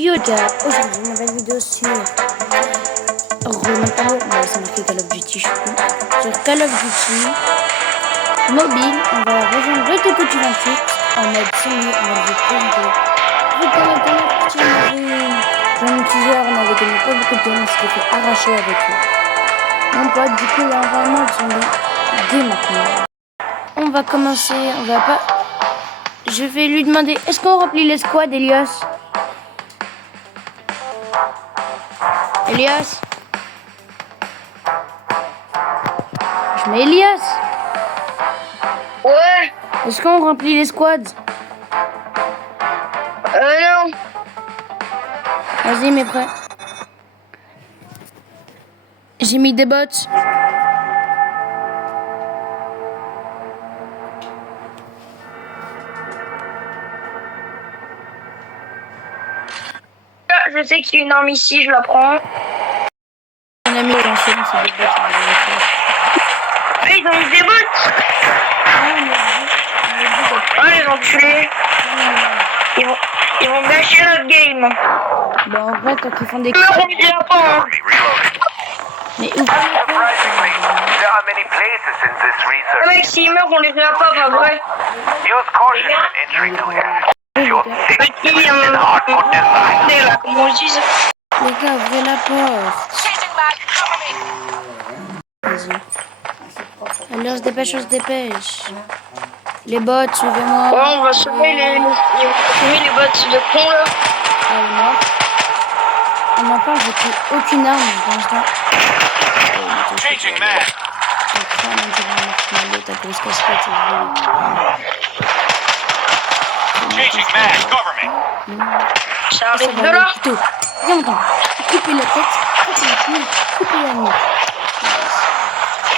Yo gars, aujourd'hui une nouvelle vidéo sur Romain, c'est marqué Call of Duty, je suis con. Sur Call of Duty mobile, on va rejoindre le Topo du 28 en mode semi, on va vous connaître la partie j'en ai plusieurs, on avait gagné pas beaucoup de temps, on s'était fait arracher avec mon pote, du coup là on va en mode zombie dès maintenant. On va commencer, on va pas... Je vais lui demander, est-ce qu'on remplit les squads, Elias? Elias? Je mets Elias. Ouais. Est-ce qu'on remplit les squads? Non. Vas-y, mais prêt. J'ai mis des bots. Je sais qu'il y a une arme ici, je la prends. On a mis dans c'est des bots. Ils ont mis des bots. Oh, les enculés. Ils vont gâcher notre game. Bon, en vrai, quand ils font des... On les a pas, hein. Mais où? Mec, s'ils meurent, on les a pas vrai. Petit, là, comment on dit. Les gars, ouvrez la porte. Vas-y. Allez, on se dépêche. Les bots, suivez-moi. Ouais, on va sauver les bots de con, là. Elle est morte. On en parle, j'ai pris aucune arme pour l'instant. Changing mag. Ta grosse casquette, Changing mag. Cover me. Ça arrive de là. Plutôt. Viens, attends. Coupez la tête, coupez la queue, coupez la nuque.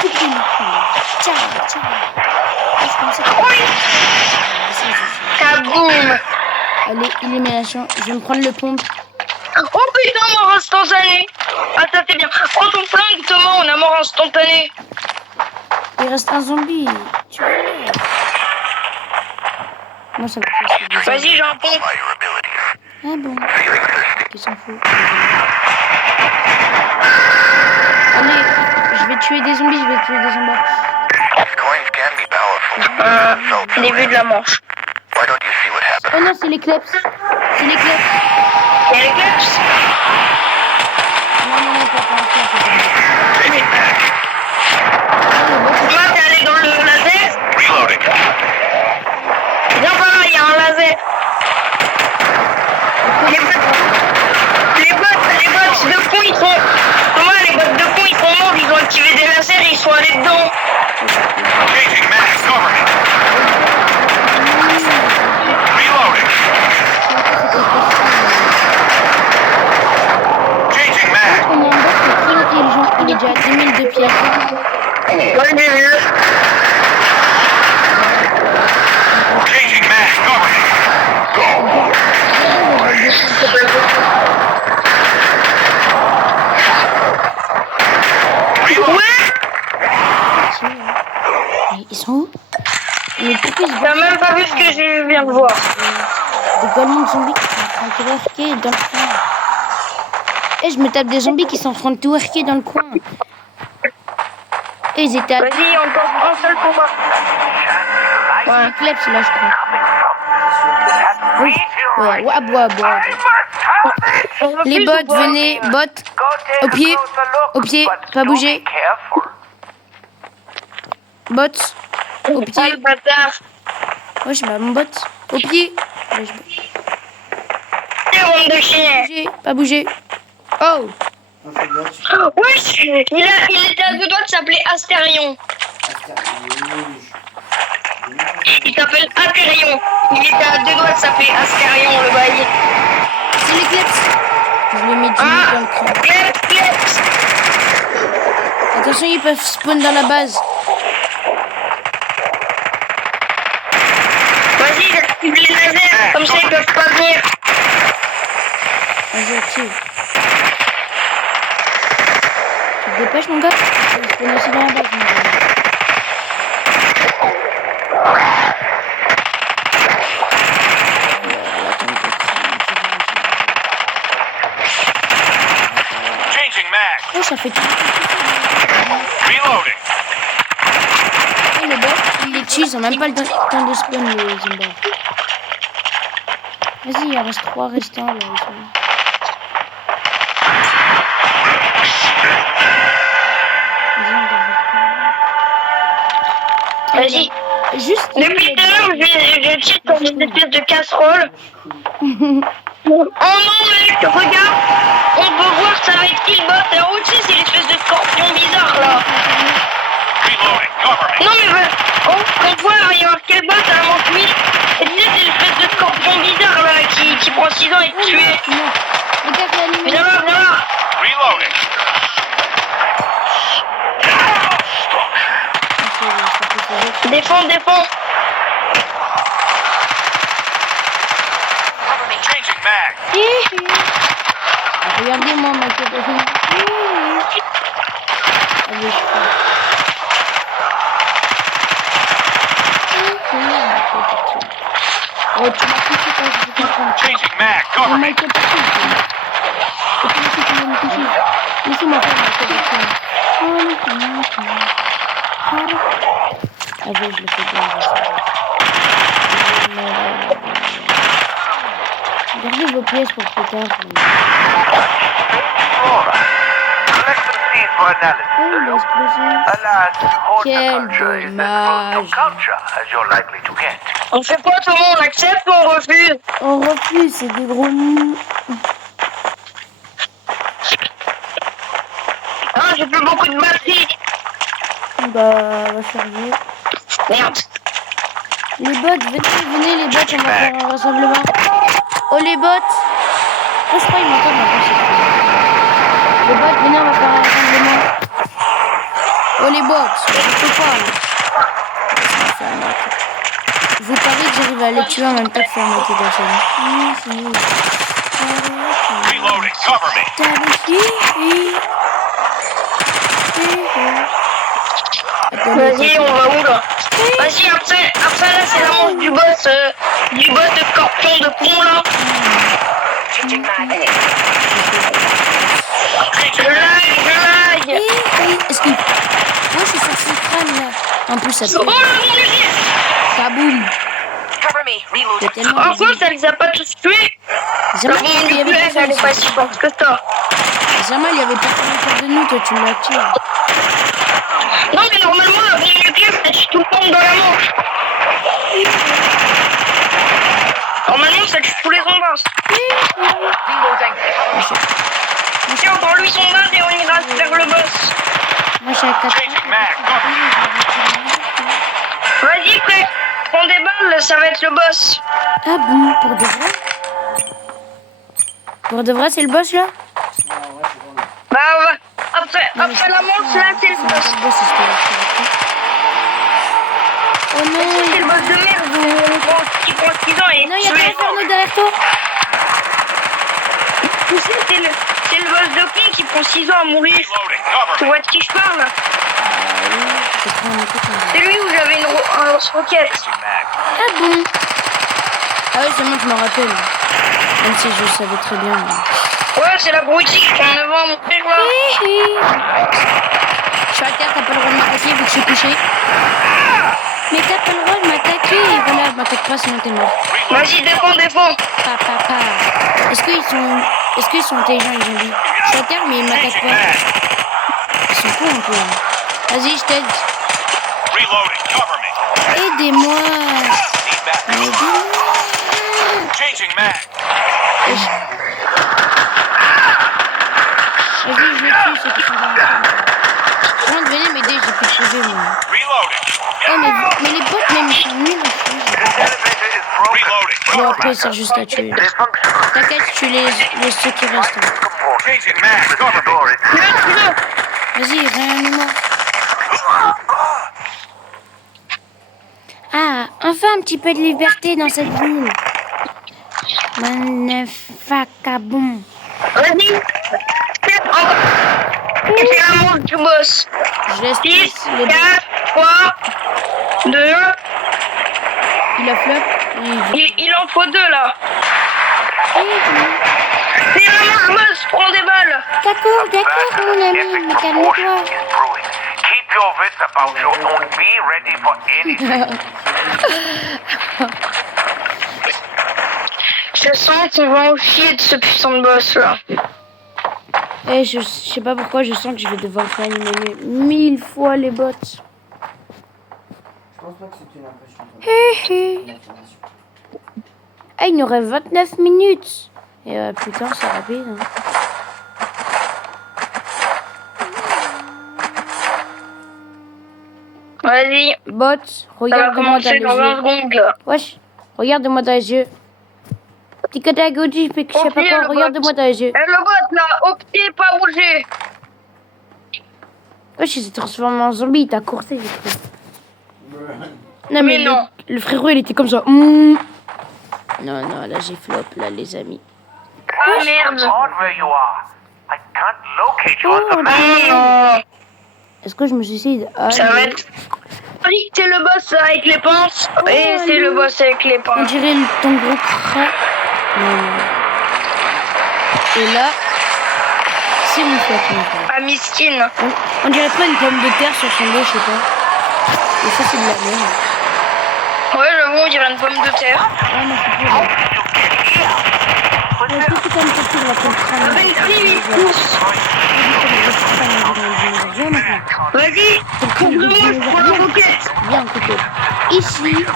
Coupez la queue. Ciao, ciao. Kaboum. Allez, élimination. Je vais me prendre le pompe. Oh putain, mort instantané. Ah, ça c'est bien. Prends ton flingue, Thomas, on a mort instantané. Il reste un zombie. Tu vois. Moi, ça va faire ça. Vas-y, j'ai un pompe. Ah bon. Qui s'en fout. Allez, je vais tuer des zombies, Début de la manche. Oh non, c'est les kleps. Il y a les clubs. Non, pas pour l'instant. Thomas, t'es allé dans le laser. Viens par là, il y a un laser. Les bots de con, ils sont... Thomas, les bots de con, ils sont morts, ils ont activé des lasers et ils sont allés dedans. Changing mag. Cover me. Reloading. Changing mag. On a un bot qui est très intelligent. Il est déjà à 10 000 de pièces. Ouais, j'ai vu. Changing mag. Cover me. Reloading. Mais ils sont où? Mais pourquoi ils se T'as même pas vu ce que je viens de voir. Des golemons de zombies qui sont en train de twerker dans le coin. Et je me tape des zombies qui sont en train de twerker dans le coin. Et ils étaient à... Vas-y, encore un seul combat. C'est les kleps, là, je crois. Oui. Ouais, ouais. Les bots, venez, bots. Au pied, pas bouger. Bots, au Ah, pied. le bâtard. Ouais, je sais pas, mon bot. Au pied. Ouais, Bande de chiens. pas bouger. Oh. Oui, il était à deux doigts de s'appeler Astérion. Il s'appelle Astérion. Il était à deux doigts de s'appeler Astérion, le bail. C'est les kleps. Je le mets du nez dans le crâne. Kleps. Attention, ils peuvent spawn dans la base. Vas-y, active les lasers, comme ça ils peuvent pas venir. Vas-y, active. Tu te dépêches, mon gars? Je peux spawn aussi dans la base, mon gars. mag. Oh, ça fait tout. Reloading. Et le bot, il les tue, ils ont même pas le temps de spawn, les zombies. Vas-y, il en reste 3 restants là. Ils sont... Vas-y. Juste. Depuis tout à l'heure, je tire comme une espèce de casserole. Oh non, mec, regarde. On peut voir ça avec qui le bot. Là au-dessus, c'est l'espèce de scorpion bizarre là. Reloading. Cover me. Non, mais on voit, il y a quel bot à la manche 1000. Et tu sais, c'est l'espèce de scorpion bizarre là qui prend 6 ans et te tue. Regarde l'animation. Viens là, viens là. Reloading. Défends, défends. Changing mag. Regardez-moi ma copine. Allez, je crois. Oh, tu m'as touché quand je vous comprends. Changing mag. Oh, Cover ma me. copine. Et puis aussi, tu vas me toucher. Laissez-moi faire ma copine. Ah bon, je le fais bien. Gardez vos pièces pour plus tard. Oh, l'explosion. Quel dommage. On fait quoi, tout le monde? On accepte ou on refuse? On refuse, c'est des gros mous. Ah, j'ai plus beaucoup de batterie. Bah, on va charger. Merde. Les bots, venez les bots, on va faire un rassemblement. Oh les bots. Oh, je crois qu'ils m'entendent maintenant. Les bots, venez, on va faire un rassemblement. Oh les bots, je peux pas. Je vous parie que j'arrive à les tuer en même temps que faire ma motivation. Reloading. Cover me. Vas-y, on va où là? Vas-y, après là, c'est la manche du boss de scorpion de pont là. Je lag. Esquive. Moi, je suis sur ce crâne là. En plus, ça Oh tombe. là, mon Dieu. Kaboum. C'est tellement. En quoi ça les a pas tous tués? Jamal, Comment il y du avait coup, elle personne. est pas si forte que ça. Jamal, il y avait personne autour de nous. Toi, tu m'as tué. Non, mais normalement, la bombe nucléaire, ça tue tout le monde dans la manche. Normalement, ça tue tous les zombies. Tiens, encore lui son base et on ira vers le boss. Moi, je suis à 4. Changing mag. Cover me. Vas-y, frère. Prends des balles, ça va être le boss. Ah bon, pour de vrai? Pour de vrai, c'est le boss là? Bah, ouais. Après la manche, là, c'est le boss. C'est le boss, c'est ce que je fais. Oh C'est non, le boss de merde qui prend 6 ans et non, il y a tué. pas Inferno derrière toi. Tu sais, c'est le boss de qui prend 6 ans à mourir. Reloading. Tu Cover me. vois de qui je parle? C'est trop embêtant. C'est lui où j'avais un lance-roquette. Changing mag. Ah bon? Ah oui, c'est moi que je m'en rappelle. Même si je le savais très bien. Ouais, c'est l'abruti qui prend 9 ans à mourir là. Je suis à terre, t'as pas le droit de m'attaquer vu que je suis couché. Mais t'as pas le droit de m'attaquer. Voilà, m'attaque pas sinon t'es mort. Vas-y, défends. Papa. Est-ce qu'ils sont intelligents les zombies? Je suis à terre mais ils m'attaquent Changing pas. mag. Ils sont cons un peu. Hein. Vas-y, je t'aide. Reloading. Cover me. Aidez-moi. Need battery. Aidez-moi. Changing mag. Vas-y, je le tue, ceux qui sont dans le fond. Vraiment, venez m'aider, j'ai plus de PV, moi. Reloading. Oh, mais les bots, même, ils sont nuls. Reloading. Bon, Cover après, me. c'est juste à tuer. T'inquiète, tu les ceux qui restent. Hein. Changing mag. Cover me. Vas-y, réanime-moi. Ah, enfin un petit peu de liberté dans cette ville. Manafakaboum. Vas-y. C'est la manche du boss. Je laisse 6, tous les 4, 3, 2. Il a flop. Il en faut 2 là. Oui, C'est la manche boss, prends des balles. d'accord. d'accord, mon ami, mais calme-toi. Keep your wits about you and be ready for anything. Je sens qu'on va en chier de ce putain de boss là. Eh, je sais pas pourquoi, je sens que je vais devoir faire éliminer 1000 fois les bots. Je pense pas que c'est une impression. Hé hé. Ah, il nous reste 29 minutes. Et putain, c'est rapide. Hein. Vas-y, Bot, ça va regarde-moi dans commencer les dans 20 yeux. secondes là. Wesh, regarde-moi dans les yeux. Petit côté à gauche, je sais pas Au pied, quoi, le regarde-moi bot. dans les yeux. Et le bot là, au pied, pas bouger. Wesh, il s'est transformé en zombie, il t'a coursé, j'ai cru. Non, Mais mais non. Le frérot, il était comme ça. Non, non, là, j'ai flop, là, les amis. Ah merde. On where you are. I can't locate you on the map. Ah non. Est-ce que je me suicide? Ah, Ça va non. être... Oui, c'est le boss avec les pinces. Et c'est le boss avec les On pinces. dirait ton gros crâne. Non, non. Et là, c'est mon flop, mon frère. Ah, Miskine. On dirait pas une pomme de terre sur son dos, je sais pas. Et ça, c'est de la merde. Ouais, j'avoue, on dirait une pomme de terre. Ah non, c'est pas vrai. Est-ce que tu peux me sortir la pomme de terre? Avec une fille, il pousse. Viens maintenant. Vas-y, couvre-moi, je prends la roquette. Viens, couteau. Ici.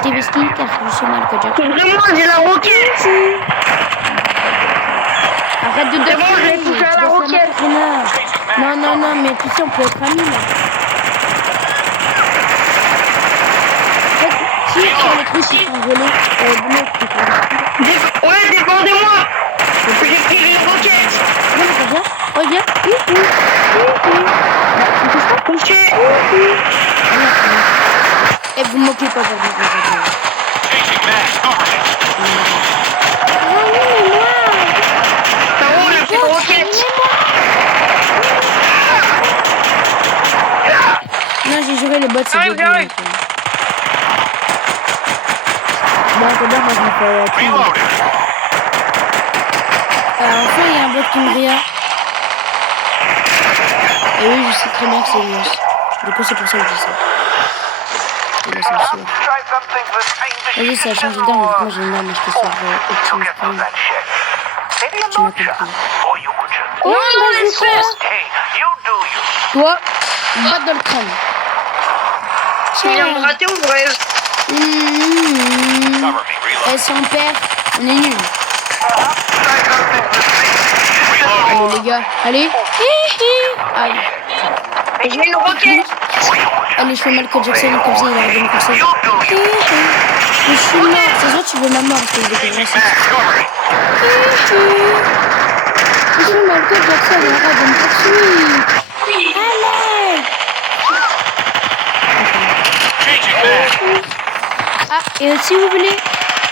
Steveski, car je suis mal que Jack. Couvre-moi, j'ai la roquette. Arrête de C'est bon, défendre. je vais toucher à la roquette. Non, non, non, mais tu sais, on peut être amis là. Tire sur les trucs qui sont volés. Bloc, plutôt. Ouais, défendez-moi. J'ai pris une roquette. Reviens, reviens. Touché. Et vous moquez pas, Changing mag, cover me. Ça roule, la petite roquette. Non, j'ai juré, les bots, c'est Arrive, débile. arrive. Bon, c'est bien, moi, je me fais la pub. Reloading. Enfin, il y a un bot qui me ria. Et oui, je sais très bien que c'est Elias. Du coup, c'est pour ça que je dis ça. Et là, c'est sûr. Try something with Vas-y, ça a changé d'arme, donc moi j'ai une arme acheter sur Optimus Get through Prime. that shit. Maybe a Tu m'as moonshot. compris. Or you could just... Oh, Non, vas-y, l'espèce. Hey, you do you. toi, batte dans le crâne. Tu viens de rater ou vrai? Cover me, reload. Et son père, on est nuls. Reloading. Allez, les gars, allez. Aïe. J'ai une roquette. Allez, je fais mal que Jackson, comme ça il arrête de me casser. You do you. Mais je suis mort, c'est sûr tu veux ma mort, espèce de Changing raciste. mag, cover me. Je suis mal que Jackson, arrête de me poursuivre. Allez. Changing mag. Ah, et si vous voulez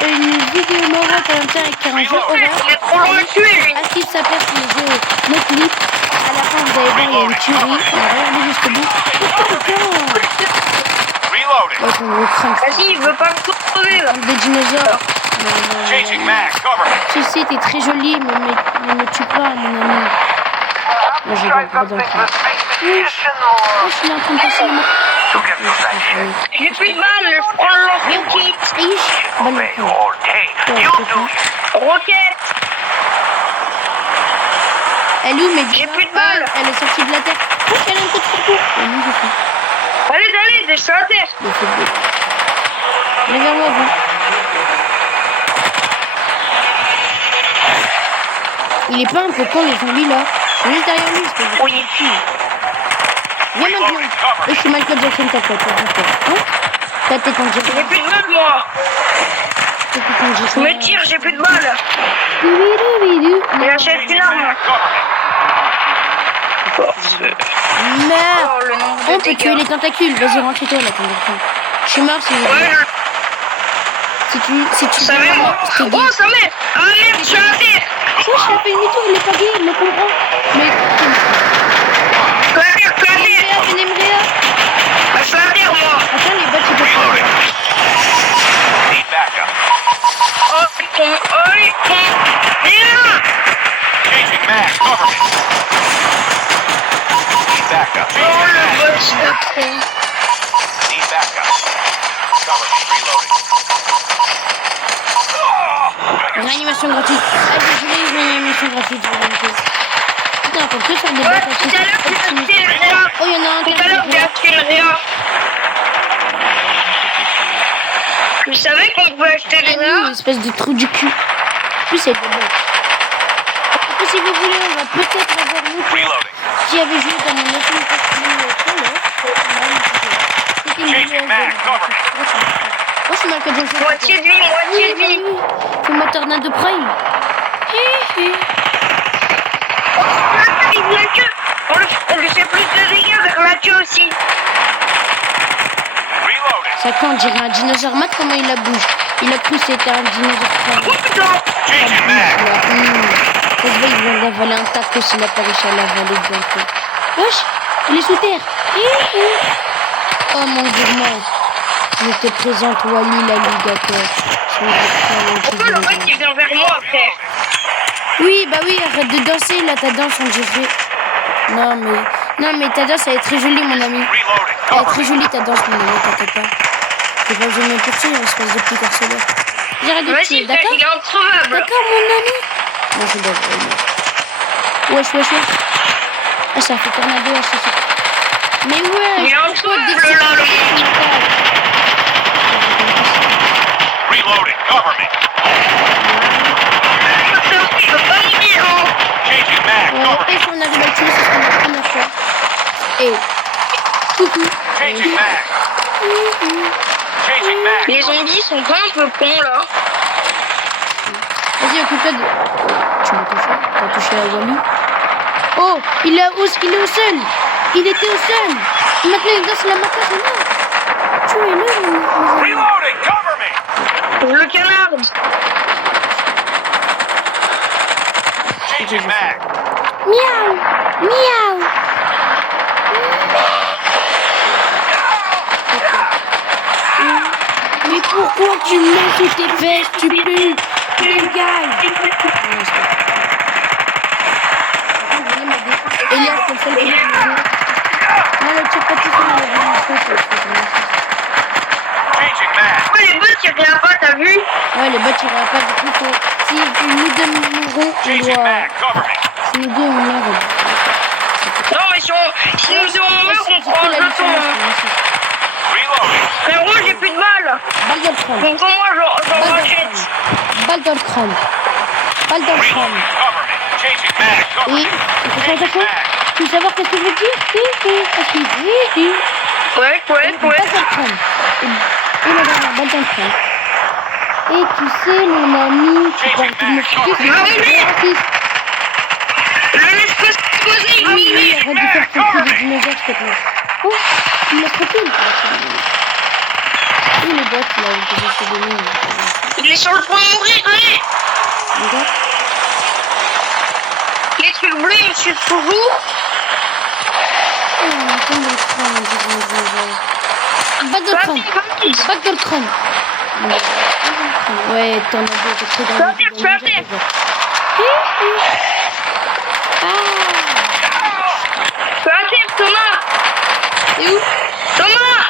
une vidéo morale en même temps avec un jeu horreur, Il est trop loin de tuer, lui. Active sa perte le jeu No Clip. À la fin, vous allez voir, il y a une tuerie. Regardez jusqu'au bout. Reloading. Ouais, ton gros crâne. Vas-y, il veut pas me crever là. Des dinosaures. Changing mag, cover me. Tu sais, t'es très jolie, mais me tue pas, mon ami. Moi, j'ai Try le droit something d'entrer. with magnification or... Oh, je suis en train de passer le mot. To get through that shit. J'ai plus de balles, je prends le roquette. Bonne Obey crâne. all day. You do you. Roquette. Elle est où, mais J'ai plus de balles. Elle est sortie de la terre. Oh, elle a un peu de troupeau. Et non, j'ai fait. Allez, descends à terre. Le football. Regarde-moi, vous. Il est pas un peu con, les zombies, là. Je suis juste derrière lui, espèce de... Oui. Viens maintenant. Et je suis Michael Jackson, ta tête. Hein? Ta tête en J'ai Jackson. plus de balles, moi. Ta tête en Je Jackson. me tire, j'ai plus de balles. Doubidou. Et achète une arme. Meurs. Oh, le nombre On de peut tuer dégâts. les tentacules. Vas-y, rentre-toi, là, ton garçon. Je suis mort, Ouais, si tu ça veux met. vraiment, je te dis. Oh, ça met. Ah merde, je suis à terre. Ouais, je fais demi-tour, il est pas gay, il me comprend. Mais... Claire, claire. Nemrea. Je suis à terre, moi. Attends, les bots, ils peuvent Reloading. pas. Need backup. Oh, putain. Oh, putain. Et là. Changing mag, mag, cover me. Need backup. Oh, Changing le mag. bot d'après. Need backup. Cover me. Reloading. Réanimation gratuite. Ah, désolé, réanimation gratuite. Putain, on peut que faire des Ouais, bottes tout à l'heure, tu as acheté le réa. Oh, il y en a un Tout à l'heure, tu as acheté le réa. Tu savais qu'on pouvait acheter les une réa? espèce de trou du cul. En plus, c'est des bottes. Après, si vous voulez, on va peut-être avoir nous Reloading. qui avait joué dans mon ancien c'était une Changing mag, cover me. Oh, c'est Michael Jackson. Moitié de vie, moitié de vie. C'est mon Tornado Prime. Il voulait que. On lui fait plus de dégâts vers la queue aussi. Reloading. Ça quand on dirait un dinosaure. Mat comment il la bouge. Il a cru que c'était un dinosaure. Oh putain. Changing mag. Ça se voit, il vient d'avaler un tacos, il a pas réussi à l'avaler bientôt. Wesh, il est sous terre. Oh mon gourmand. J'étais présente, Wally l'alligator. Pourquoi le mec il vient vers moi, frère? Oui, bah oui, arrête de danser, là, ta danse, on dirait. Non, mais ta danse, elle est très jolie, mon ami. Reloading. Elle est Cover très me. jolie, ta danse, mon ami, t'inquiète pas. T'es pas besoin de me poursuivre, espèce de petit harceleur. J'arrête de te tuer, Vas-y, frère, d'accord? il est introuvable. D'accord, mon ami? Non, c'est bon. Wesh. Ah, ça fait tornado, ah, ça. Mais ouais, Il est introuvable, là, le mec. Reloading. Cover me. Je peux pas mourir, hein. Changing mag. Cover me. Et si on arrive à le tuer, ce sera la première fois. Et coucou. Changing mag. Changing mag. Les zombies sont pas un peu cons, là. Vas-y, occupe-toi de... Tu m'as touché? T'as touché à Wally? Oh, il est au sol. Il était au sol. Maintenant, il danse la macaque, là. Tuez-le, mes amis. Reloading. Cover me. Le canard. Changing mag. Miaou. Mais pourquoi tu me mets sous tes fesses, tu pues? Dégage. Elias, c'est le seul qui m'a aidé. Non, le tire pas tout seul, il a vu Changing mag. Oh, les bots, il revient pas, t'as vu? Ouais, les bots, ils n'auraient pas du tout. Si nous deux mourrons, on Changing doit... mag. Cover me. Si nous deux, on meurt. Non, mais si nous deux on meurt, on prend un jeton. Reloading. Frérot, j'ai plus de balles. Balle dans le crâne. Donc, moi, j'en rachète. Balle dans le crâne. Balle dans le crâne. Reloading. Cover me. Changing mag. Cover Oui, me. et pour faire ça, tu veux savoir qu'est-ce que je veux dire? Parce que Ouais. balle dans le crâne. Et là, balle dans le crâne. Et tu sais, mon ami, tu parles de me foutre, c'est raciste. Le laisse pas se poser, il va Oui, mourir. arrête de faire ton coup de dinosaure, s'il te plaît. Oh, tu me laisses tranquille. Oui, les bottes, là, on peut essayer de nous. Il est sur le point de mourir, allez. Regarde. Les trucs bleus, ils me suivent toujours. Oh, on entend le crâne, on dirait. Balle dans le crâne. Balle dans le crâne. Ouais, t'en as deux, j'ai trop dans le Je suis à terre. Je suis à terre, Thomas. Et où? Thomas.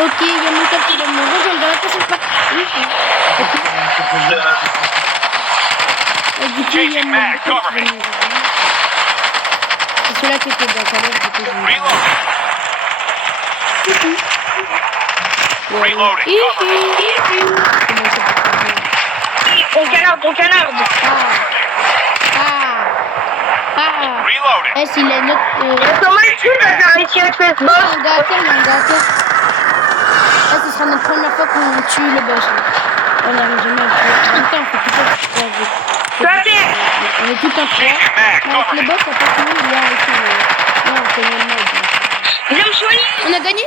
Ok, il y a mon cap qui va me rejoindre dans la prochaine partie. Ok. Et du coup, il y a mon cap qui va me rejoindre. C'est celui-là qui était dans ta lèvre, du coup, je vais... Reloading. Ouais. Reloading. Comment ça peut faire? On canarde. Reloading. Eh, s'il est notre... Thomas, tu vas réussir à tuer ce boss. un gars à terre, Là, ce sera notre première fois qu'on tue le boss. On n'arrive jamais à le tuer. En même temps, on fait tout ça pour faire avec. Je suis à terre. On est tout en trois. Changing mag. Mais avec Cover les me. boss, ça passe mieux. Il y a aussi... Non, c'est le mode. Viens me soigner. On a gagné?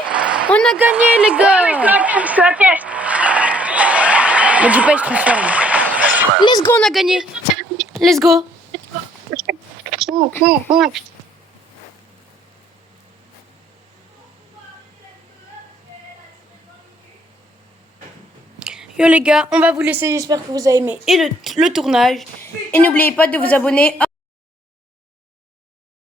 On a gagné, les Je gars! suis à terre. Mais dis pas, il se transforme. Let's go, on a gagné! Let's go! Yo les gars, on va vous laisser, j'espère que vous avez aimé et le tournage. Et n'oubliez pas de vous abonner à